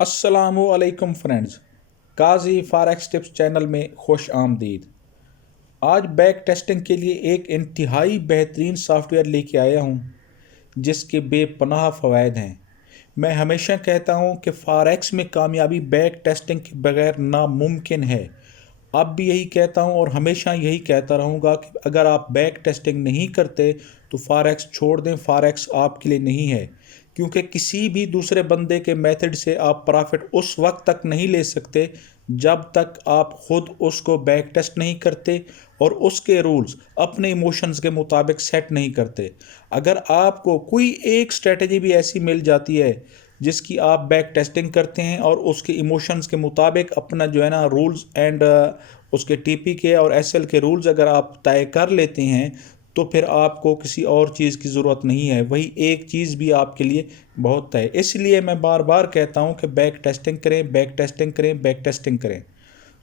अस्सलामुअलैकुम फ्रेंड्स, काजी forex tips channel में खुश आमदीद। आज बैक टेस्टिंग के लिए एक इंतहाई बेहतरीन सॉफ्टवेयर लेके आया हूँ जिसके बेपनाह फ़वाइद हैं। मैं हमेशा कहता हूँ कि फॉरेक्स में कामयाबी बैक टेस्टिंग के बगैर नामुमकिन है। अब भी यही कहता हूँ और हमेशा यही कहता रहूँगा कि अगर आप बैक टेस्टिंग नहीं करते तो फॉरेक्स छोड़ दें, फॉरेक्स आपके लिए नहीं है। क्योंकि किसी भी दूसरे बंदे के मेथड से आप प्रॉफिट उस वक्त तक नहीं ले सकते जब तक आप खुद उसको बैक टेस्ट नहीं करते और उसके रूल्स अपने इमोशंस के मुताबिक सेट नहीं करते। अगर आपको कोई एक स्ट्रेटजी भी ऐसी मिल जाती है जिसकी आप बैक टेस्टिंग करते हैं और उसके इमोशंस के मुताबिक अपना जो है ना रूल्स एंड उसके टीपी के और एसएल के रूल्स अगर आप तय कर लेते हैं तो फिर आपको किसी और चीज़ की ज़रूरत नहीं है। वही एक चीज़ भी आपके लिए बहुत है। इसलिए मैं बार बार कहता हूँ कि बैक टेस्टिंग करें, बैक टेस्टिंग करें, बैक टेस्टिंग करें।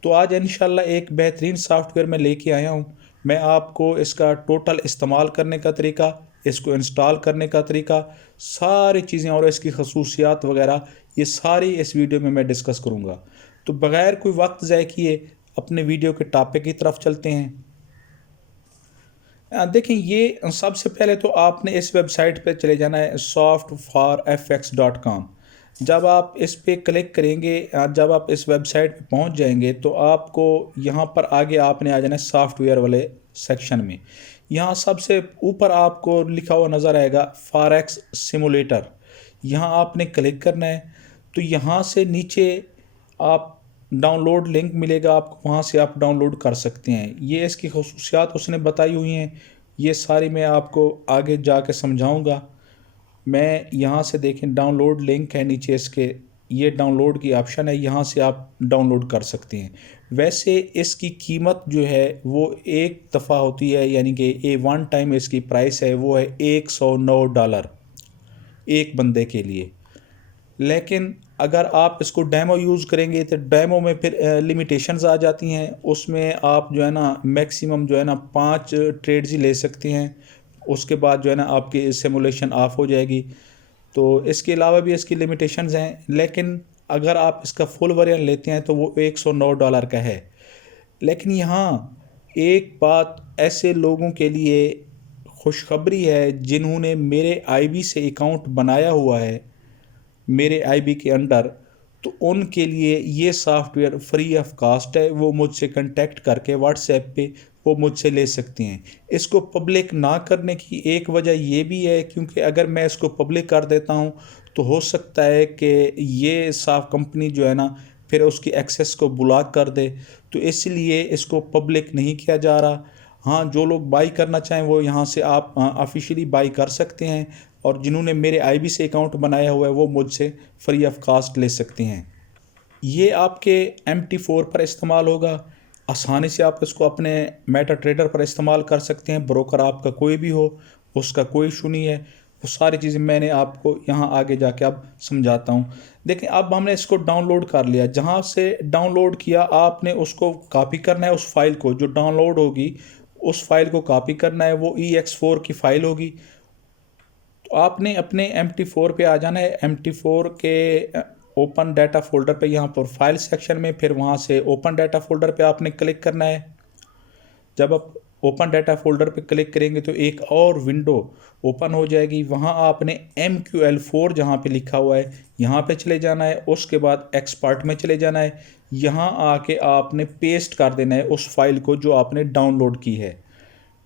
तो आज इंशाल्लाह एक बेहतरीन सॉफ्टवेयर मैं लेके आया हूँ। मैं आपको इसका टोटल इस्तेमाल करने का तरीका, इसको इंस्टॉल करने का तरीका, सारी चीज़ें और इसकी खसूसियात वगैरह ये सारी इस वीडियो में मैं डिस्कस करूँगा। तो बग़ैर कोई वक्त ज़ाय किए अपने वीडियो के टॉपिक की तरफ चलते हैं। देखें, ये सबसे पहले तो आपने इस वेबसाइट पे चले जाना है softforfx.com। जब आप इस पे क्लिक करेंगे, जब आप इस वेबसाइट पे पहुंच जाएंगे तो आपको यहाँ पर आगे आपने आ जाना है सॉफ्टवेयर वाले सेक्शन में। यहाँ सबसे ऊपर आपको लिखा हुआ नज़र आएगा फॉरेक्स सिमुलेटर। यहाँ आपने क्लिक करना है। तो यहाँ से नीचे आप डाउनलोड लिंक मिलेगा आपको, वहाँ से आप डाउनलोड कर सकते हैं। ये इसकी खसूसियात उसने बताई हुई हैं, ये सारी मैं आपको आगे जाके समझाऊंगा। मैं यहाँ से देखें डाउनलोड लिंक है नीचे इसके, ये डाउनलोड की ऑप्शन है, यहाँ से आप डाउनलोड कर सकते हैं। वैसे इसकी कीमत जो है वो एक दफ़ा होती है, यानी कि वन टाइम इसकी प्राइस है वो है $109 एक बंदे के लिए। लेकिन अगर आप इसको डेमो यूज़ करेंगे तो डेमो में फिर लिमिटेशंस आ जाती हैं। उसमें आप जो है ना मैक्सिमम जो है ना 5 ट्रेड्स ही ले सकते हैं। उसके बाद जो है ना आपकी सिमुलेशन ऑफ हो जाएगी। तो इसके अलावा भी इसकी लिमिटेशंस हैं। लेकिन अगर आप इसका फुल वेरिएंट लेते हैं तो वो $109 का है। लेकिन यहाँ एक बात ऐसे लोगों के लिए खुशखबरी है जिन्होंने मेरे आईबी से अकाउंट बनाया हुआ है मेरे आईबी के अंडर। तो उनके लिए ये सॉफ्टवेयर फ्री ऑफ कास्ट है। वो मुझसे कांटेक्ट करके व्हाट्सएप पे वो मुझसे ले सकते हैं। इसको पब्लिक ना करने की एक वजह ये भी है क्योंकि अगर मैं इसको पब्लिक कर देता हूँ तो हो सकता है कि ये साफ कंपनी जो है ना फिर उसकी एक्सेस को ब्लॉक कर दे। तो इसलिए इसको पब्लिक नहीं किया जा रहा। हाँ, जो लोग बाई करना चाहें वो यहाँ से आप ऑफिशियली बाई कर सकते हैं और जिन्होंने मेरे आईबी से अकाउंट बनाया हुआ है वो मुझसे फ्री ऑफ कास्ट ले सकते हैं। ये आपके MT4 पर इस्तेमाल होगा। आसानी से आप इसको अपने मेटा ट्रेडर पर इस्तेमाल कर सकते हैं। ब्रोकर आपका कोई भी हो उसका कोई इशू नहीं है। वो सारी चीज़ें मैंने आपको यहाँ आगे जाके अब समझाता हूँ। देखिए, अब हमने इसको डाउनलोड कर लिया। जहाँ से डाउनलोड किया आपने उसको कॉपी करना है। उस फाइल को जो डाउनलोड होगी उस फाइल को कॉपी करना है। वो EX4 की फ़ाइल होगी। तो आपने अपने MT4 पे आ जाना है। MT4 के ओपन डाटा फोल्डर पे, यहाँ पर फाइल सेक्शन में, फिर वहाँ से ओपन डाटा फोल्डर पे आपने क्लिक करना है। जब आप ओपन डाटा फोल्डर पे क्लिक करेंगे तो एक और विंडो ओपन हो जाएगी। वहाँ आपने MQL4 जहाँ पे लिखा हुआ है यहाँ पे चले जाना है। उसके बाद एक्सपर्ट में चले जाना है। यहाँ आके आपने पेस्ट कर देना है उस फाइल को जो आपने डाउनलोड की है।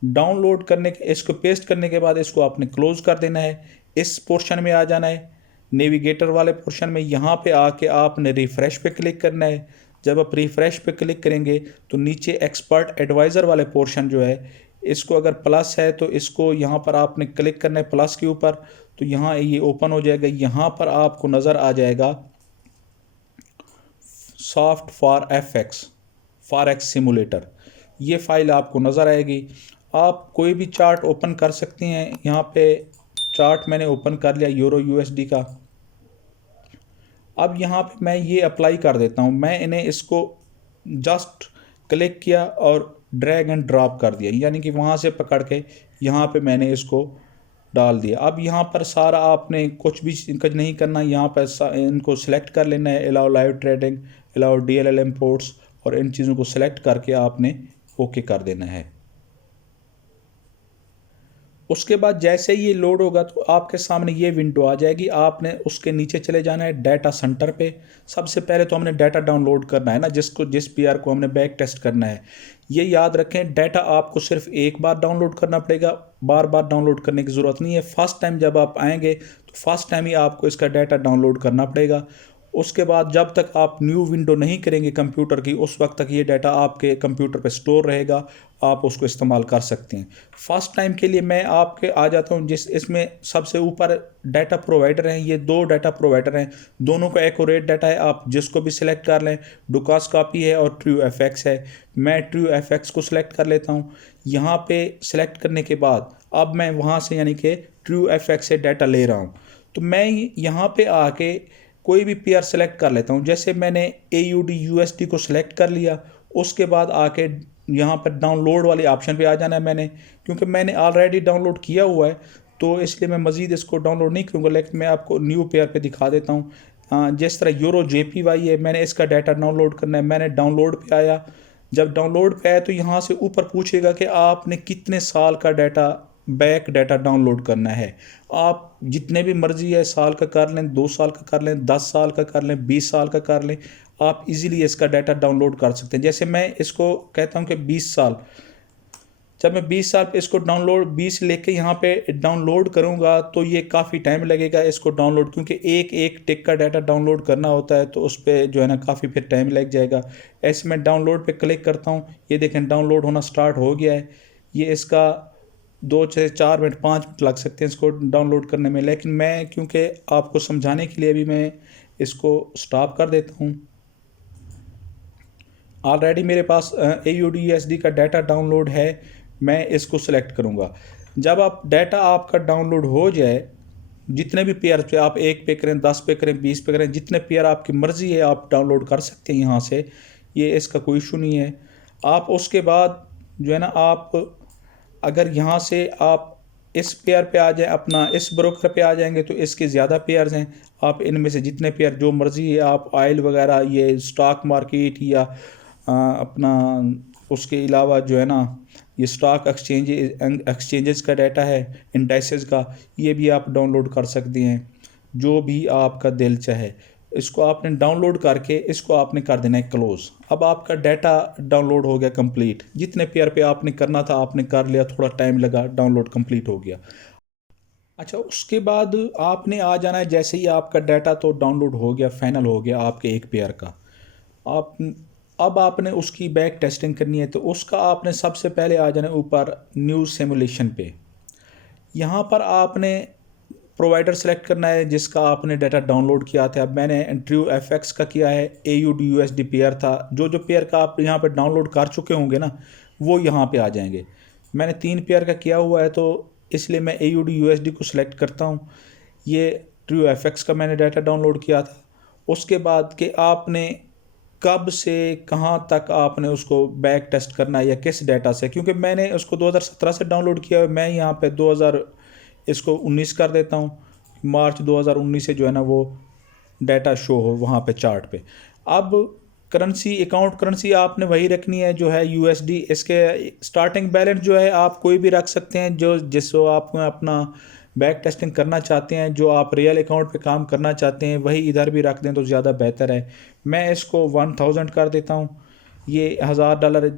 डाउनलोड करने के इसको पेस्ट करने के बाद इसको आपने क्लोज कर देना है। इस पोर्शन में आ जाना है, नेविगेटर वाले पोर्शन में। यहाँ पे आके आपने रिफ़्रेश पे क्लिक करना है। जब आप रिफ़्रेश पे क्लिक करेंगे तो नीचे एक्सपर्ट एडवाइज़र वाले पोर्शन जो है, इसको अगर प्लस है तो इसको यहाँ पर आपने क्लिक करना है प्लस के ऊपर। तो यहाँ ये ओपन हो जाएगा। यहाँ पर आपको नज़र आ जाएगा soft for FX forex simulator. ये फाइल आपको नज़र आएगी। आप कोई भी चार्ट ओपन कर सकते हैं। यहाँ पे चार्ट मैंने ओपन कर लिया यूरो USD का। अब यहाँ पे मैं ये अप्लाई कर देता हूँ। मैं इन्हें इसको जस्ट क्लिक किया और ड्रैग एंड ड्रॉप कर दिया, यानी कि वहाँ से पकड़ के यहाँ पे मैंने इसको डाल दिया। अब यहाँ पर सारा आपने कुछ भी नहीं करना, यहाँ पर इनको सेलेक्ट कर लेना है, allow live trading, allow DLL imports, और इन चीज़ों को सेलेक्ट करके आपने ओके कर देना है। उसके बाद जैसे ही ये लोड होगा तो आपके सामने ये विंडो आ जाएगी। आपने उसके नीचे चले जाना है डाटा सेंटर पे। सबसे पहले तो हमने डाटा डाउनलोड करना है ना, जिस PR को हमने बैक टेस्ट करना है। ये याद रखें, डाटा आपको सिर्फ एक बार डाउनलोड करना पड़ेगा, बार बार डाउनलोड करने की ज़रूरत नहीं है। फर्स्ट टाइम जब आप आएंगे तो फर्स्ट टाइम ही आपको इसका डाटा डाउनलोड करना पड़ेगा। उसके बाद जब तक आप न्यू विंडो नहीं करेंगे कंप्यूटर की, उस वक्त तक ये डाटा आपके कंप्यूटर पे स्टोर रहेगा, आप उसको इस्तेमाल कर सकते हैं। फर्स्ट टाइम के लिए मैं आपके आ जाता हूँ इसमें सबसे ऊपर डाटा प्रोवाइडर हैं, ये 2 डाटा प्रोवाइडर हैं, दोनों का एक्यूरेट डाटा है, आप जिसको भी सिलेक्ट कर लें। डुकास कॉपी है और TrueFX है। मैं TrueFX को सिलेक्ट कर लेता हूँ। यहाँ पे सिलेक्ट करने के बाद अब मैं वहाँ से यानी कि TrueFX से डाटा ले रहा हूँ। तो मैं यहाँ पे आके कोई भी PR सेलेक्ट कर लेता हूँ। जैसे मैंने AUD USD को सिलेक्ट कर लिया, उसके बाद आके यहाँ पर डाउनलोड वाले ऑप्शन पे आ जाना है मैंने, क्योंकि मैंने ऑलरेडी डाउनलोड किया हुआ है तो इसलिए मैं मज़ीद इसको डाउनलोड नहीं करूँगा, लेकिन मैं आपको न्यू PR पे दिखा देता हूँ। जिस तरह यूरो JPY है, मैंने इसका डाटा डाउनलोड करना है, मैंने डाउनलोड पे आया। जब डाउनलोड पे आया तो यहाँ से ऊपर पूछेगा कि आपने कितने साल का डाटा बैक डाटा डाउनलोड करना है। आप जितने भी मर्जी है, साल का कर लें, 2 साल का कर लें, 10 साल का कर लें, 20 साल का कर लें, आप इजीली इसका डाटा डाउनलोड कर सकते हैं। जैसे मैं इसको कहता हूं कि 20 साल, जब मैं 20 साल पे इसको डाउनलोड 20 लेके यहाँ पे डाउनलोड करूँगा तो ये काफ़ी टाइम लगेगा इसको डाउनलोड, क्योंकि एक एक टिक का डाटा डाउनलोड करना होता है तो उस पर जो है ना काफ़ी फिर टाइम लग जाएगा। ऐसे मैं डाउनलोड पे क्लिक करता हूँ, ये देखें डाउनलोड होना स्टार्ट हो गया है। ये इसका 2 से 4 मिनट 5 मिनट लग सकते हैं इसको डाउनलोड करने में, लेकिन मैं क्योंकि आपको समझाने के लिए अभी मैं इसको स्टॉप कर देता हूँ। ऑलरेडी मेरे पास AUD USD का डाटा डाउनलोड है, मैं इसको सेलेक्ट करूँगा। जब आप डाटा आपका डाउनलोड हो जाए, जितने भी पेयर पे आप 1 पे करें, 10 पे करें, 20 पे करें, जितने पेयर आपकी मर्ज़ी है आप डाउनलोड कर सकते हैं यहाँ से, ये इसका कोई इशू नहीं है। आप उसके बाद जो है ना, आप अगर यहाँ से आप इस पेयर पे आ जाए, अपना इस ब्रोकर पे आ जाएंगे तो इसके ज़्यादा पेयर्स हैं। आप इनमें से जितने पेयर जो मर्ज़ी है, आप ऑयल वगैरह, ये स्टॉक मार्केट या अपना उसके अलावा जो है ना ये स्टॉक एक्सचेंजेस का डाटा है, इंडाइसेस का, ये भी आप डाउनलोड कर सकते हैं, जो भी आपका दिल चाहे। इसको आपने डाउनलोड करके इसको आपने कर देना है क्लोज़। अब आपका डाटा डाउनलोड हो गया कंप्लीट। जितने पेयर पे आपने करना था आपने कर लिया, थोड़ा टाइम लगा, डाउनलोड कंप्लीट हो गया। अच्छा, उसके बाद आपने आ जाना है, जैसे ही आपका डाटा तो डाउनलोड हो गया, फाइनल हो गया आपके एक पेयर का, आप अब आपने उसकी बैक टेस्टिंग करनी है तो उसका आपने सबसे पहले आ जाना है ऊपर न्यू सिमुलेशन पे। यहाँ पर आपने प्रोवाइडर सेलेक्ट करना है जिसका आपने डाटा डाउनलोड किया था। अब मैंने TrueFX का किया है, AUD USD पेयर था। जो पेयर का आप यहाँ पर डाउनलोड कर चुके होंगे ना, वो यहाँ पे आ जाएंगे। मैंने 3 पेयर का किया हुआ है तो इसलिए मैं AUD USD को सिलेक्ट करता हूँ। ये TrueFX का मैंने डाटा डाउनलोड किया था। उसके बाद कि आपने कब से कहाँ तक आपने उसको बैक टेस्ट करना है या किस डाटा से, क्योंकि मैंने उसको 2017 से डाउनलोड किया है। मैं यहाँ पे 2019 कर देता हूँ, मार्च 2019 से जो है ना वो डाटा शो हो वहाँ पे चार्ट पे। अब करेंसी, अकाउंट करेंसी आपने वही रखनी है जो है USD। इसके स्टार्टिंग बैलेंस जो है आप कोई भी रख सकते हैं, जिसको आप अपना बैक टेस्टिंग करना चाहते हैं, जो आप रियल अकाउंट पे काम करना चाहते हैं वही इधर भी रख दें तो ज़्यादा बेहतर है। मैं इसको 1000 कर देता हूँ। ये $1000,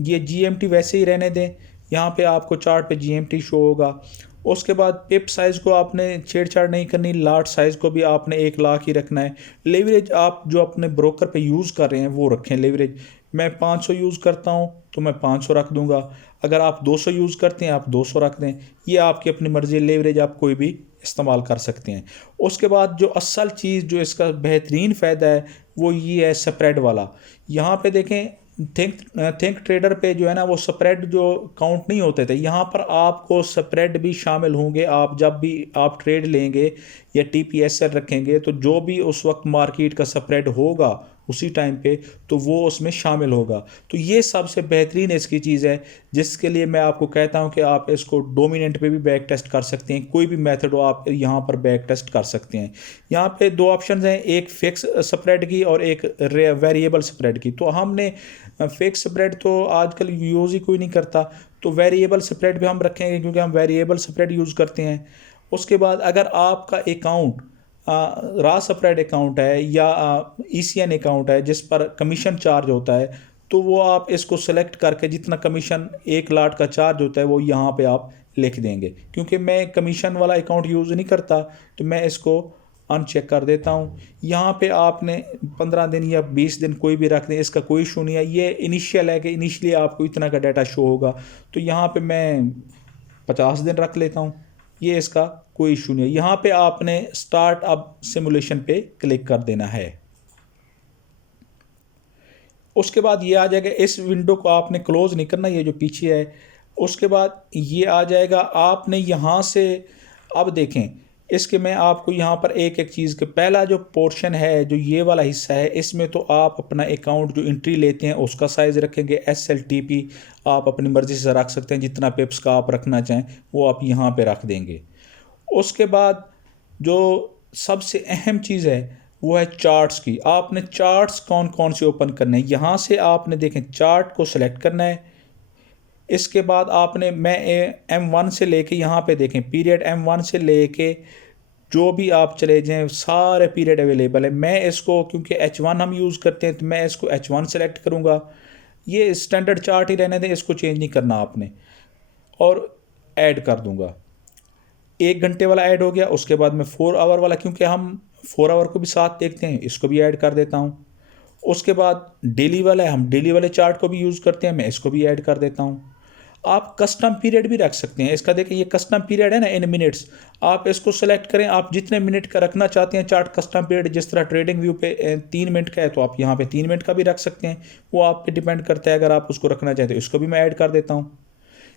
ये GMT वैसे ही रहने दें, यहाँ पे आपको चार्ट पे GMT शो होगा। उसके बाद पिप साइज़ को आपने छेड़छाड़ नहीं करनी, लाट साइज़ को भी आपने 1 लाख ही रखना है। लेवरेज आप जो अपने ब्रोकर पे यूज़ कर रहे हैं वो रखें लेवरेज। मैं 500 यूज़ करता हूँ तो मैं 500 रख दूंगा। अगर आप 200 यूज़ करते हैं आप 200 रख दें। ये आपकी अपनी मर्ज़ी, लेवरेज आप कोई भी इस्तेमाल कर सकते हैं। उसके बाद जो असल चीज़ जो इसका बेहतरीन फ़ायदा है वो ये है स्प्रेड वाला। यहाँ पे देखें थिंक ट्रेडर पे जो है ना वो स्प्रेड जो काउंट नहीं होते थे, यहाँ पर आपको स्प्रेड भी शामिल होंगे। आप जब भी आप ट्रेड लेंगे या TPSL रखेंगे तो जो भी उस वक्त मार्केट का स्प्रेड होगा उसी टाइम पे तो वो उसमें शामिल होगा। तो ये सबसे बेहतरीन इसकी चीज़ है जिसके लिए मैं आपको कहता हूँ कि आप इसको डोमिनेंट पे भी बैक टेस्ट कर सकते हैं, कोई भी मेथड हो आप यहाँ पर बैक टेस्ट कर सकते हैं। यहाँ पे दो ऑप्शंस हैं, एक फिक्स स्प्रेड की और एक वेरिएबल स्प्रेड की। तो हमने फिक्स स्प्रेड तो आजकल यूज़ ही कोई नहीं करता, तो वेरिएबल स्प्रेड भी हम रखेंगे क्योंकि हम वेरिएबल स्प्रेड यूज़ करते हैं। उसके बाद अगर आपका अकाउंट रा स्प्रेड अकाउंट है या ECN अकाउंट है जिस पर कमीशन चार्ज होता है, तो वो आप इसको सेलेक्ट करके जितना कमीशन 1 लाख का चार्ज होता है वो यहाँ पे आप लिख देंगे। क्योंकि मैं कमीशन वाला अकाउंट यूज़ नहीं करता तो मैं इसको अनचेक कर देता हूँ। यहाँ पे आपने 15 दिन या 20 दिन कोई भी रख दें, इसका कोई इशू नहीं है। ये इनिशियल है कि इनिशियली आपको इतना का डाटा शो होगा, तो यहाँ पे मैं 50 दिन रख लेता हूँ, ये इसका कोई इशू नहीं है। यहाँ पे आपने स्टार्ट अब सिमुलेशन पे क्लिक कर देना है। उसके बाद ये आ जाएगा, इस विंडो को आपने क्लोज नहीं करना, ये जो पीछे है। उसके बाद ये आ जाएगा, आपने यहाँ से अब देखें इसके मैं आपको यहाँ पर एक एक चीज़ के पहला जो पोर्शन है जो ये वाला हिस्सा है इसमें तो आप अपना अकाउंट जो एंट्री लेते हैं उसका साइज़ रखेंगे। SLTP आप अपनी मर्ज़ी से रख सकते हैं, जितना पिप्स का आप रखना चाहें वो आप यहाँ पे रख देंगे। उसके बाद जो सबसे अहम चीज़ है वो है चार्ट्स की। आपने चार्ट्स कौन कौन से ओपन करने हैं, यहाँ से आपने देखें चार्ट को सिलेक्ट करना है। इसके बाद आपने मैं M1 से लेके यहाँ पे देखें पीरियड M1 से लेके जो भी आप चले जाएं सारे पीरियड अवेलेबल है। मैं इसको क्योंकि H1 हम यूज़ करते हैं तो मैं इसको H1 सेलेक्ट करूँगा। ये स्टैंडर्ड चार्ट ही रहने दें, इसको चेंज नहीं करना आपने, और ऐड कर दूँगा। 1 घंटे वाला ऐड हो गया। उसके बाद मैं 4 आवर वाला, क्योंकि हम 4 आवर को भी साथ देखते हैं, इसको भी ऐड कर देता हूँ। उसके बाद डेली वाला है, हम डेली वाले चार्ट को भी यूज़ करते हैं, मैं इसको भी ऐड कर देता हूँ। आप कस्टम पीरियड भी रख सकते हैं। इसका देखें ये कस्टम पीरियड है ना इन मिनट्स, आप इसको सेलेक्ट करें, आप जितने मिनट का रखना चाहते हैं चार्ट कस्टम पीरियड। जिस तरह ट्रेडिंग व्यू पे 3 मिनट का है तो आप यहाँ पे 3 मिनट का भी रख सकते हैं, वो आप पे डिपेंड करता है। अगर आप उसको रखना चाहते हैं इसको भी मैं ऐड कर देता हूँ।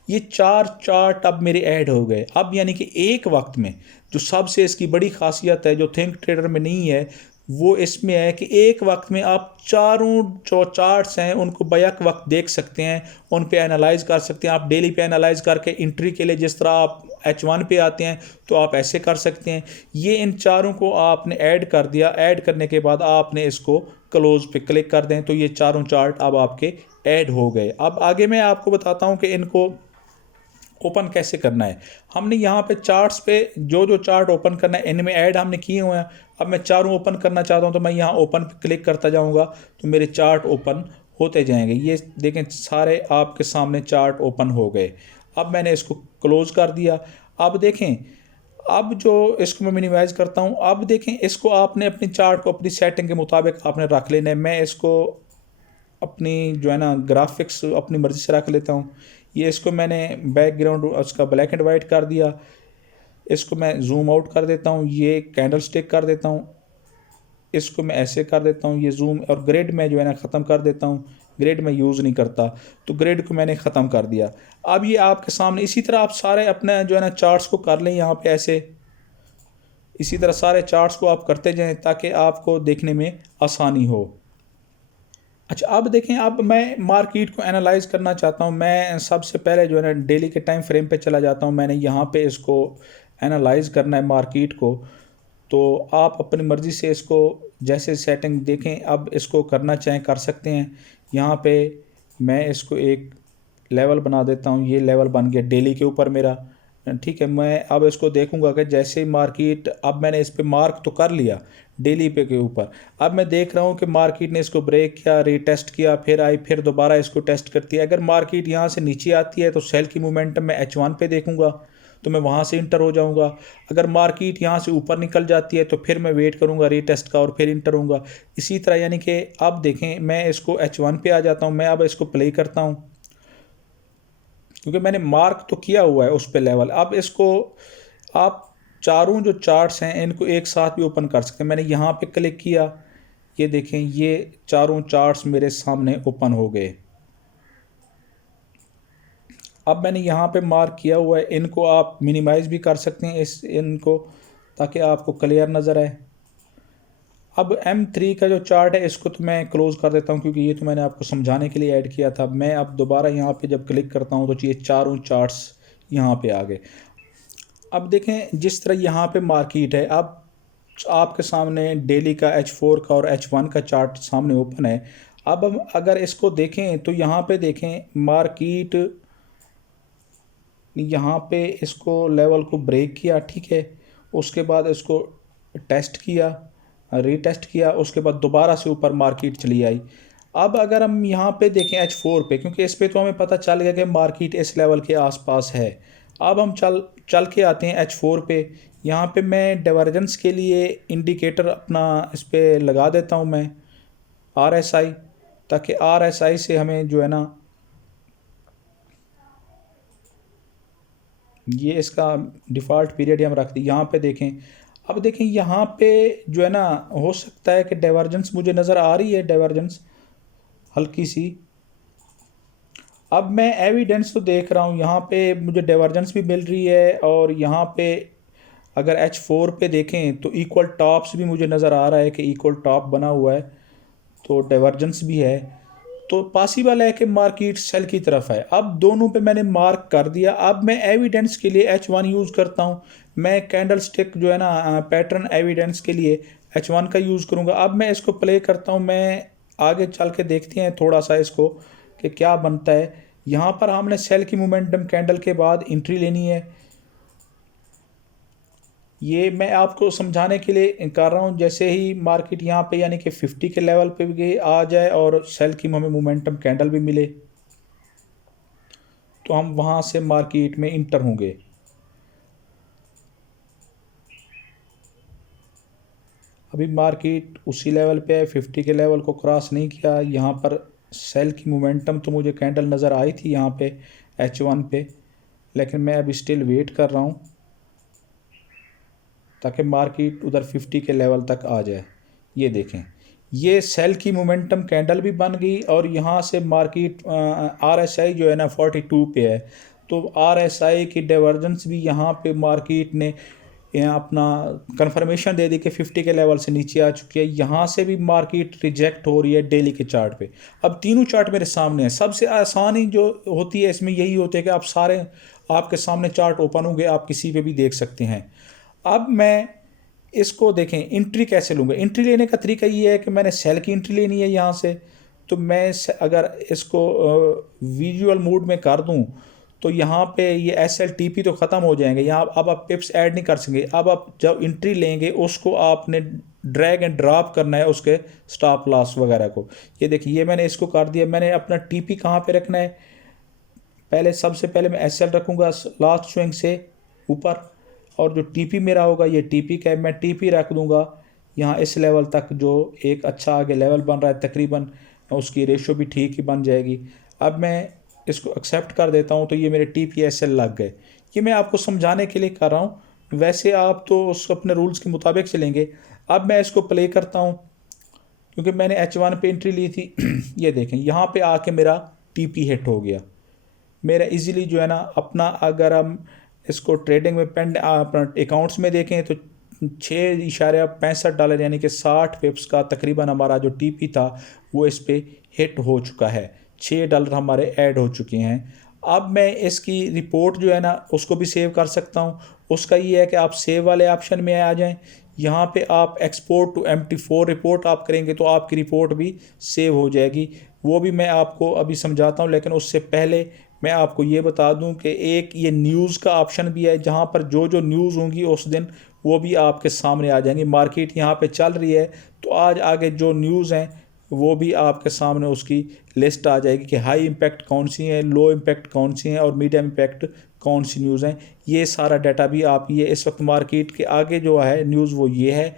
ये 4 चार्ट अब मेरे ऐड हो गए। अब यानी कि एक वक्त में जो सबसे इसकी बड़ी खासियत है जो थिंक ट्रेडर में नहीं है वो इसमें है कि एक वक्त में आप चारों जो चार्ट्स हैं उनको बैक वक्त देख सकते हैं, उन पे एनालाइज कर सकते हैं। आप डेली पे एनालाइज करके एंट्री के लिए जिस तरह आप H1 पे आते हैं तो आप ऐसे कर सकते हैं। ये इन चारों को आपने ऐड कर दिया। ऐड करने के बाद आपने इसको क्लोज पे क्लिक कर दें तो ये चारों चार्ट अब आपके ऐड हो गए। अब आगे मैं आपको बताता हूँ कि इनको ओपन कैसे करना है। हमने यहाँ पे चार्ट्स पे जो जो चार्ट ओपन करना है इनमें ऐड हमने किए हुए हैं। अब मैं चारों ओपन करना चाहता हूँ तो मैं यहाँ ओपन पे क्लिक करता जाऊँगा तो मेरे चार्ट ओपन होते जाएंगे। ये देखें सारे आपके सामने चार्ट ओपन हो गए। अब मैंने इसको क्लोज कर दिया। अब देखें, अब जो इसको मैं मिनिमाइज करता हूँ, अब देखें इसको आपने अपनी चार्ट को अपनी सेटिंग के मुताबिक आपने रख लेना है। मैं इसको अपनी जो है ना ग्राफिक्स अपनी मर्ज़ी से रख लेता हूँ। ये इसको मैंने बैकग्राउंड उसका ब्लैक एंड वाइट कर दिया। इसको मैं जूम आउट कर देता हूँ, ये कैंडल स्टिक कर देता हूँ, इसको मैं ऐसे कर देता हूँ, ये जूम और ग्रिड में जो है ना ख़त्म कर देता हूँ। ग्रिड में यूज़ नहीं करता तो ग्रिड को मैंने ख़त्म कर दिया। अब ये आपके सामने इसी तरह आप सारे अपने जो है ना चार्ट्स को कर लें यहाँ पे ऐसे। इसी तरह सारे चार्ट्स को आप करते जाएं ताकि आपको देखने में आसानी हो। अच्छा अब देखें, अब मैं मार्केट को एनालाइज करना चाहता हूँ। मैं सबसे पहले जो है ना डेली के टाइम फ्रेम पे चला जाता हूँ। मैंने यहाँ पे इसको एनालाइज करना है मार्केट को, तो आप अपनी मर्ज़ी से इसको जैसे सेटिंग देखें अब इसको करना चाहें कर सकते हैं। यहाँ पे मैं इसको एक लेवल बना देता हूँ। ये लेवल बन गया डेली के ऊपर मेरा, ठीक है। मैं अब इसको देखूंगा कि जैसे ही मार्केट, अब मैंने इस पे मार्क तो कर लिया डेली पे के ऊपर। अब मैं देख रहा हूँ कि मार्केट ने इसको ब्रेक किया, रीटेस्ट किया, फिर आई, फिर दोबारा इसको टेस्ट करती है। अगर मार्केट यहाँ से नीचे आती है तो सेल की मोमेंटम मैं H1 पे देखूंगा तो मैं वहाँ से इंटर हो जाऊँगा। अगर मार्केट यहाँ से ऊपर निकल जाती है तो फिर मैं वेट करूँगा रीटेस्ट का और फिर इंटर होऊंगा। इसी तरह यानी कि अब देखें मैं इसको H1 पे आ जाता हूँ। मैं अब इसको प्ले करता हूँ क्योंकि मैंने मार्क तो किया हुआ है उस पे लेवल। अब इसको आप चारों जो चार्ट्स हैं इनको एक साथ भी ओपन कर सकते हैं। मैंने यहाँ पे क्लिक किया, ये देखें ये चारों चार्ट्स मेरे सामने ओपन हो गए। अब मैंने यहाँ पे मार्क किया हुआ है, इनको आप मिनिमाइज़ भी कर सकते हैं इनको। ताकि आपको क्लियर नज़र आए। अब M3 का जो चार्ट है इसको तो मैं क्लोज़ कर देता हूँ, क्योंकि ये तो मैंने आपको समझाने के लिए ऐड किया था। मैं अब दोबारा यहाँ पे जब क्लिक करता हूँ तो ये चारों चार्ट्स यहाँ पे आ गए। अब देखें जिस तरह यहाँ पे मार्केट है, अब आपके सामने डेली का H4 का और H1 का चार्ट सामने ओपन है। अब हम अगर इसको देखें तो यहाँ पे देखें मार्केट यहाँ पे इसको लेवल को ब्रेक किया, ठीक है। उसके बाद इसको टेस्ट किया, रीटेस्ट किया, उसके बाद दोबारा से ऊपर मार्केट चली आई। अब अगर हम यहाँ पे देखें H4 पे, क्योंकि इस पे तो हमें पता चल गया कि मार्केट इस लेवल के आसपास है। अब हम चल के आते हैं H4 पे। यहाँ पे मैं डाइवर्जेंस के लिए इंडिकेटर अपना इस पे लगा देता हूँ मैं RSI, ताकि RSI से हमें जो है ना ये इसका डिफ़ॉल्ट पीरियड हम रख दी। यहाँ पे देखें, अब देखें यहाँ पे जो है ना हो सकता है कि डाइवर्जेंस मुझे नज़र आ रही है, डाइवर्जेंस हल्की सी। अब मैं एविडेंस तो देख रहा हूँ, यहाँ पे मुझे डाइवर्जेंस भी मिल रही है, और यहाँ पे अगर H4 पे देखें तो इक्वल टॉप्स भी मुझे नज़र आ रहा है कि इक्वल टॉप बना हुआ है, तो डाइवर्जेंस भी है। तो पॉसिबल है कि मार्केट सेल की तरफ है। अब दोनों पे मैंने मार्क कर दिया। अब मैं एविडेंस के लिए H1 यूज़ करता हूँ। मैं कैंडल स्टिक जो है ना पैटर्न एविडेंस के लिए H1 का यूज़ करूँगा। अब मैं इसको प्ले करता हूँ। मैं आगे चल के देखते हैं थोड़ा सा इसको कि क्या बनता है। यहाँ पर हमने सेल की मोमेंटम कैंडल के बाद एंट्री लेनी है। ये मैं आपको समझाने के लिए कर रहा हूँ। जैसे ही मार्केट यहाँ पे यानी कि 50 के लेवल पे भी आ जाए और सेल की हमें मोमेंटम कैंडल भी मिले, तो हम वहाँ से मार्केट में इंटर होंगे। अभी मार्केट उसी लेवल पे है, 50 के लेवल को क्रॉस नहीं किया। यहाँ पर सेल की मोमेंटम तो मुझे कैंडल नज़र आई थी यहाँ पे H1 पे, लेकिन मैं अभी स्टिल वेट कर रहा हूँ ताकि मार्केट उधर 50 के लेवल तक आ जाए। ये देखें, ये सेल की मोमेंटम कैंडल भी बन गई, और यहाँ से मार्केट RSI जो है ना 42 पे है। तो RSI की डाइवर्जेंस भी यहाँ पे मार्केट ने यहाँ अपना कंफर्मेशन दे दी कि 50 के लेवल से नीचे आ चुकी है। यहाँ से भी मार्केट रिजेक्ट हो रही है डेली के चार्ट पे। अब तीनों चार्ट मेरे सामने हैं। सबसे आसानी जो होती है इसमें यही होती है कि आप सारे आपके सामने चार्ट ओपन होंगे, आप किसी पे भी देख सकते हैं। अब मैं इसको देखें एंट्री कैसे लूँगा। एंट्री लेने का तरीका ये है कि मैंने सेल की एंट्री लेनी है यहाँ से। तो मैं अगर इसको विजुअल मोड में कर दूँ तो यहाँ पे ये SLTP तो ख़त्म हो जाएंगे। यहाँ अब आप पिप्स ऐड नहीं कर सकेंगे। अब आप जब एंट्री लेंगे उसको आपने ड्रैग एंड ड्रॉप करना है उसके स्टॉप लॉस वगैरह को। ये देखिए, ये मैंने इसको कर दिया। मैंने अपना TP कहाँ पे रखना है, पहले सबसे पहले मैं SL रखूँगा लास्ट स्विंग से ऊपर, और जो TP मेरा होगा ये TP का है, मैं TP रख दूँगा यहाँ इस लेवल तक, जो एक अच्छा आगे लेवल बन रहा है तकरीबन, उसकी रेशो भी ठीक ही बन जाएगी। अब मैं इसको एक्सेप्ट कर देता हूँ, तो ये मेरे TP SL लग गए। ये मैं आपको समझाने के लिए कर रहा हूँ, वैसे आप तो उस अपने रूल्स के मुताबिक चलेंगे। अब मैं इसको प्ले करता हूँ क्योंकि मैंने H1 पे एंट्री ली थी। ये देखें, यहाँ पे आके मेरा TP हिट हो गया। मेरा इजीली जो है ना अपना, अगर हम इसको ट्रेडिंग में पेंड अपना अकाउंट्स में देखें तो $6.65 यानी कि 60 पिप्स का तकरीबन हमारा जो TP था वो इस पे हिट हो चुका है। $6 हमारे ऐड हो चुके हैं। अब मैं इसकी रिपोर्ट जो है ना उसको भी सेव कर सकता हूँ। उसका ये है कि आप सेव वाले ऑप्शन में आ जाएं। यहाँ पे आप एक्सपोर्ट टू MT4 रिपोर्ट आप करेंगे तो आपकी रिपोर्ट भी सेव हो जाएगी। वो भी मैं आपको अभी समझाता हूँ, लेकिन उससे पहले मैं आपको ये बता दूं कि एक ये न्यूज़ का ऑप्शन भी है, जहाँ पर जो जो न्यूज़ होंगी उस दिन वो भी आपके सामने आ जाएंगी। मार्केट यहाँ पे चल रही है तो आज आगे जो न्यूज़ हैं वो भी आपके सामने उसकी लिस्ट आ जाएगी कि हाई इम्पैक्ट कौन सी हैं, लो इम्पैक्ट कौन सी हैं, और मीडियम इम्पैक्ट कौन सी न्यूज़ हैं। ये सारा डाटा भी आप, ये इस वक्त मार्केट के आगे जो है न्यूज़ वो ये है।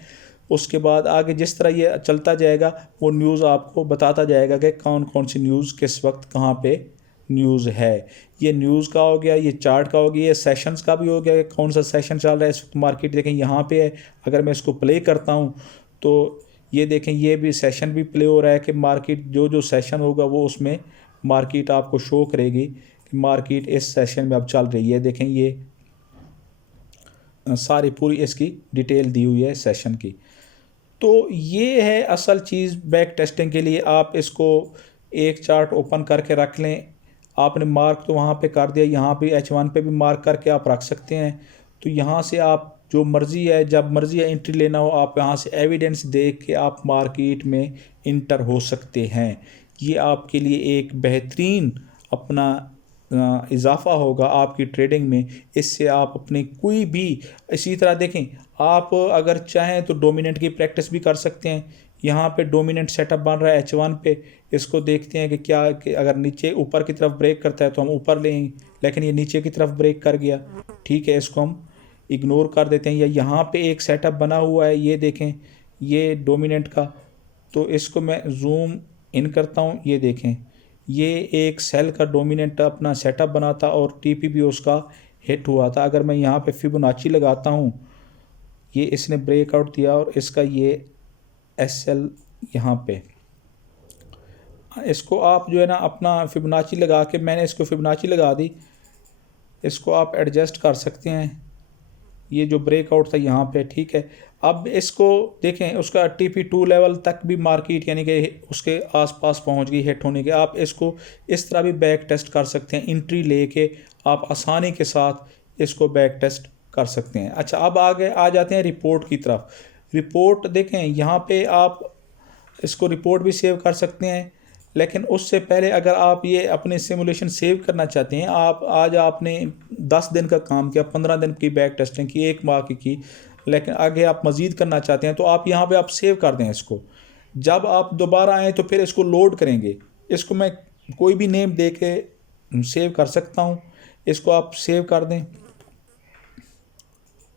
उसके बाद आगे जिस तरह ये चलता जाएगा वो न्यूज़ आपको बताता जाएगा कि कौन कौन सी न्यूज़ किस वक्त कहाँ पे न्यूज़ है। ये न्यूज़ का हो गया, ये चार्ट का हो गया, ये सेशंस का भी हो गया कि कौन सा सेशन चल रहा है इस वक्त मार्केट। देखें यहाँ पे है, अगर मैं इसको प्ले करता हूँ तो ये देखें ये भी सेशन भी प्ले हो रहा है कि मार्केट जो जो सेशन होगा वो उसमें मार्केट आपको शो करेगी कि मार्केट इस सेशन में अब चल रही है। देखें ये सारी पूरी इसकी डिटेल दी हुई है सेशन की। तो ये है असल चीज़ बैक टेस्टिंग के लिए। आप इसको एक चार्ट ओपन करके रख लें। आपने मार्क तो वहाँ पे कर दिया, यहाँ पे H1 पे भी मार्क करके आप रख सकते हैं। तो यहाँ से आप जो मर्ज़ी है, जब मर्ज़ी है एंट्री लेना हो, आप यहाँ से एविडेंस देख के आप मार्केट में इंटर हो सकते हैं। ये आपके लिए एक बेहतरीन अपना इजाफ़ा होगा आपकी ट्रेडिंग में। इससे आप अपनी कोई भी, इसी तरह देखें, आप अगर चाहें तो डोमिनेंट की प्रैक्टिस भी कर सकते हैं। यहाँ पे डोमिनेंट सेटअप बन रहा है H1 पे, इसको देखते हैं कि क्या कि अगर नीचे ऊपर की तरफ ब्रेक करता है तो हम ऊपर लें, लेकिन ये नीचे की तरफ ब्रेक कर गया, ठीक है, इसको हम इग्नोर कर देते हैं। या यहाँ पे एक सेटअप बना हुआ है, ये देखें, ये डोमिनेंट का, तो इसको मैं जूम इन करता हूँ, ये देखें, ये एक सेल का डोमिनेंट अपना सेटअप बना था और टीपी भी उसका हिट हुआ था। अगर मैं यहाँ पे फिबोनाची लगाता हूँ, ये इसने ब्रेकआउट दिया और इसका ये SL यहाँ पे, इसको आप जो है ना अपना फिबोनाची लगा के, मैंने इसको फिबोनाची लगा दी, इसको आप एडजस्ट कर सकते हैं। ये जो ब्रेकआउट था यहाँ पे, ठीक है। अब इसको देखें, उसका TP2 लेवल तक भी मार्केट यानी कि उसके आसपास पहुँच गई हिट होने के। आप इसको इस तरह भी बैक टेस्ट कर सकते हैं, एंट्री लेके आप आसानी के साथ इसको बैक टेस्ट कर सकते हैं। अच्छा, अब आगे आ जाते हैं रिपोर्ट की तरफ। रिपोर्ट देखें, यहाँ पे आप इसको रिपोर्ट भी सेव कर सकते हैं, लेकिन उससे पहले अगर आप ये अपने सिमुलेशन सेव करना चाहते हैं, आप आज आपने 10 दिन का काम किया, 15 दिन की बैक टेस्टिंग की, 1 माह की, लेकिन आगे आप मज़ीद करना चाहते हैं, तो आप यहाँ पे आप सेव कर दें इसको। जब आप दोबारा आएँ तो फिर इसको लोड करेंगे। इसको मैं कोई भी नेम दे के सेव कर सकता हूँ, इसको आप सेव कर दें,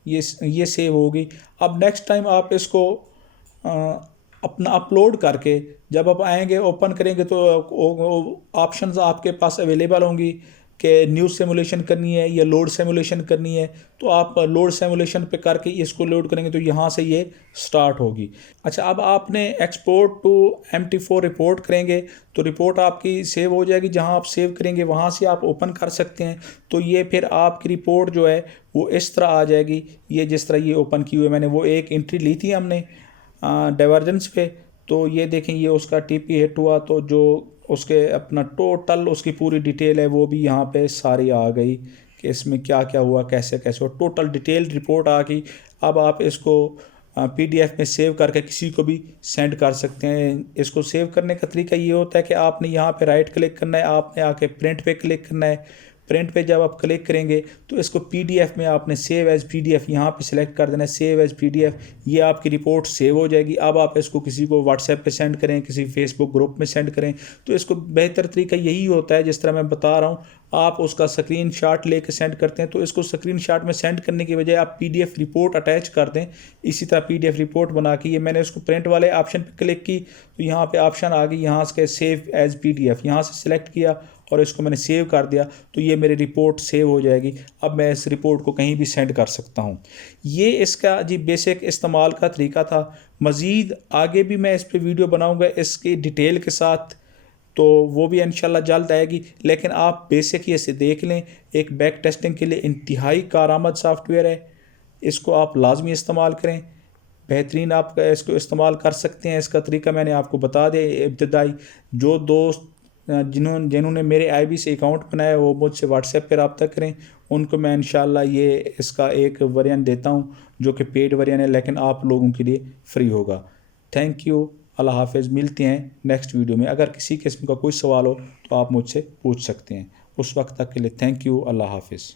ये सेव होगी। अब नेक्स्ट टाइम आप इसको अपना अपलोड करके जब आप आएंगे, ओपन करेंगे, तो ऑप्शंस आपके पास अवेलेबल होंगी कि न्यू सिमुलेशन करनी है या लोड सिमुलेशन करनी है। तो आप लोड सिमुलेशन पे करके इसको लोड करेंगे तो यहाँ से ये स्टार्ट होगी। अच्छा, अब आपने एक्सपोर्ट टू MT4 रिपोर्ट करेंगे तो रिपोर्ट आपकी सेव हो जाएगी। जहाँ आप सेव करेंगे वहाँ से आप ओपन कर सकते हैं। तो ये फिर आपकी रिपोर्ट जो है वो इस तरह आ जाएगी। ये जिस तरह ये ओपन की हुई है, मैंने वो एक एंट्री ली थी हमने डाइवर्जेंस पे, तो ये देखें, ये उसका TP हिट हुआ, तो जो उसके अपना टोटल उसकी पूरी डिटेल है वो भी यहाँ पे सारी आ गई कि इसमें क्या क्या हुआ, कैसे कैसे हुआ, टोटल डिटेल रिपोर्ट आ गई। अब आप इसको PDF में सेव करके किसी को भी सेंड कर सकते हैं। इसको सेव करने का तरीका ये होता है कि आपने यहाँ पे राइट क्लिक करना है, आपने आके प्रिंट पे क्लिक करना है। प्रिंट पे जब आप क्लिक करेंगे तो इसको PDF में आपने सेव एज़ PDF यहाँ पे सिलेक्ट कर देना है, सेव एज़ PDF। ये आपकी रिपोर्ट सेव हो जाएगी। अब आप इसको किसी को WhatsApp पे सेंड करें, किसी फेसबुक ग्रुप में सेंड करें, तो इसको बेहतर तरीका यही होता है जिस तरह मैं बता रहा हूँ। आप उसका स्क्रीनशॉट लेके सेंड करते हैं, तो इसको स्क्रीनशॉट में सेंड करने की बजाय आप PDF रिपोर्ट अटैच कर दें। इसी तरह PDF रिपोर्ट बना के, ये मैंने उसको प्रिंट वाले ऑप्शन पे क्लिक की तो यहाँ पे ऑप्शन आ गई, यहाँ से सेव एज़ PDF, यहाँ से सिलेक्ट किया और इसको मैंने सेव कर दिया, तो ये मेरी रिपोर्ट सेव हो जाएगी। अब मैं इस रिपोर्ट को कहीं भी सेंड कर सकता हूँ। ये इसका जी बेसिक इस्तेमाल का तरीका था। मज़ीद आगे भी मैं इस पर वीडियो बनाऊँगा इसकी डिटेल के साथ, तो वो भी इंशाल्लाह जल्द आएगी। लेकिन आप बेसिक ये से देख लें, एक बैक टेस्टिंग के लिए इंतहाई कारआमद सॉफ्टवेयर है। इसको आप लाजमी इस्तेमाल करें, बेहतरीन आप इसको इस्तेमाल कर सकते हैं। इसका तरीका मैंने आपको बता दिया इब्तदाई। जो दोस्त जिन्होंने मेरे IB से अकाउंट बनाया वो मुझसे WhatsApp पे रब्ता करें, उनको मैं इंशाल्लाह ये इसका एक वेरिएंट देता हूँ जो कि पेड वेरिएंट है, लेकिन आप लोगों के लिए फ्री होगा। थैंक यू, अल्लाह हाफिज़। मिलते हैं नेक्स्ट वीडियो में। अगर किसी किस्म का कोई सवाल हो तो आप मुझसे पूछ सकते हैं। उस वक्त तक के लिए थैंक यू, अल्लाह हाफिज़।